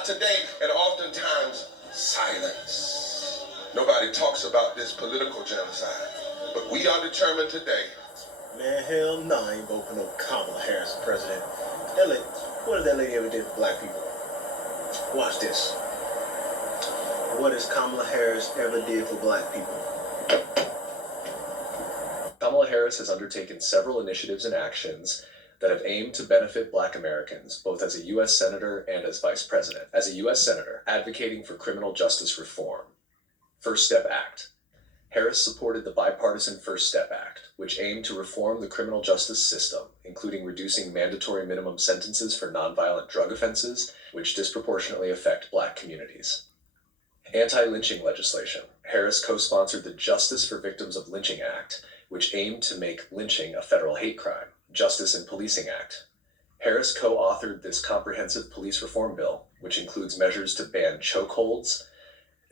not today, and oftentimes silence. Nobody talks about this political genocide, but we are determined today. Man, hell no, I ain't voting no Kamala Harris for president. What has that lady ever did for black people? Watch this. What has Kamala Harris ever did for black people? Kamala Harris has undertaken several initiatives and actions that have aimed to benefit Black Americans, both as a U.S. Senator and as Vice President. As a U.S. Senator, advocating for criminal justice reform. First Step Act. Harris supported the bipartisan First Step Act, which aimed to reform the criminal justice system, including reducing mandatory minimum sentences for nonviolent drug offenses, which disproportionately affect Black communities. Anti-lynching legislation. Harris co-sponsored the Justice for Victims of Lynching Act, which aimed to make lynching a federal hate crime. Justice in Policing Act. Harris co-authored this comprehensive police reform bill, which includes measures to ban chokeholds,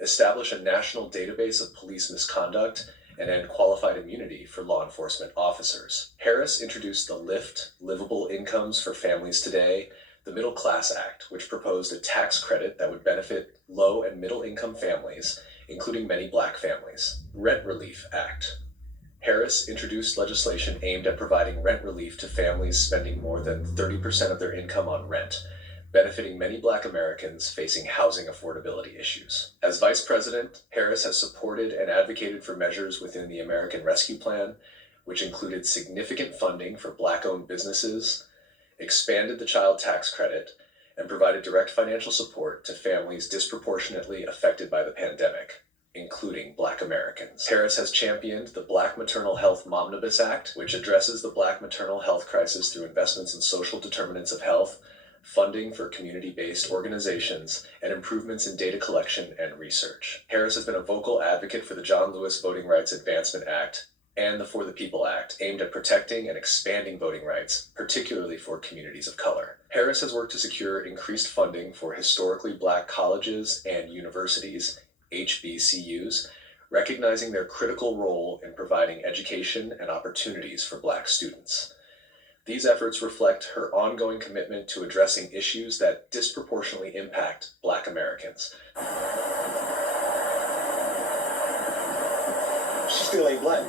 establish a national database of police misconduct, and end qualified immunity for law enforcement officers. Harris introduced the LIFT, Livable Incomes for Families Today, the Middle Class Act, which proposed a tax credit that would benefit low and middle income families, including many Black families. Rent Relief Act. Harris introduced legislation aimed at providing rent relief to families spending more than 30% of their income on rent, benefiting many Black Americans facing housing affordability issues. As Vice President, Harris has supported and advocated for measures within the American Rescue Plan, which included significant funding for Black-owned businesses, expanded the child tax credit, and provided direct financial support to families disproportionately affected by the pandemic, including Black Americans. Harris has championed the Black Maternal Health Momnibus Act, which addresses the Black maternal health crisis through investments in social determinants of health, funding for community-based organizations, and improvements in data collection and research. Harris has been a vocal advocate for the John Lewis Voting Rights Advancement Act and the For the People Act, aimed at protecting and expanding voting rights, particularly for communities of color. Harris has worked to secure increased funding for historically Black colleges and universities, HBCUs, recognizing their critical role in providing education and opportunities for Black students. These efforts reflect her ongoing commitment to addressing issues that disproportionately impact Black Americans. She still ain't black.